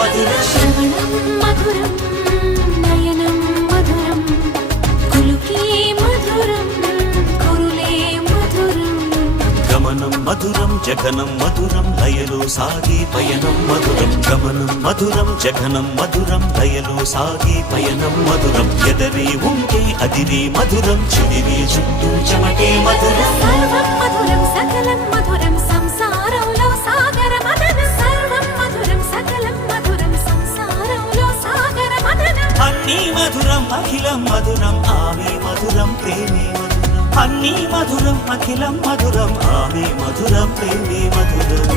మధురం శ్రవణం మధురం నయనం మధురం కులుకే మధురం కురులే మధురం గమనం మధురం జగనం మధురం లయలో సాగే పయనం మధురం గమనం మధురం జగనం మధురం లయలో సాగే పయనం మధురం ఎదరే ఉంటే అదిరే మధురం చెదిరే చుట్టూ చెమటే మధురం సర్వం మధురం సకలం మధురం సంసారంలో సాగర మదనం సర్వం మధురం సకలం మధురం సంసారంలో సాగర మదనం అన్నీ మధురం అఖిలం మధురం ఆమె మధురం ప్రేమే మధురం అన్నీ మధురం అఖిలం మధురం ఆమె మధురం ప్రేమే మధురం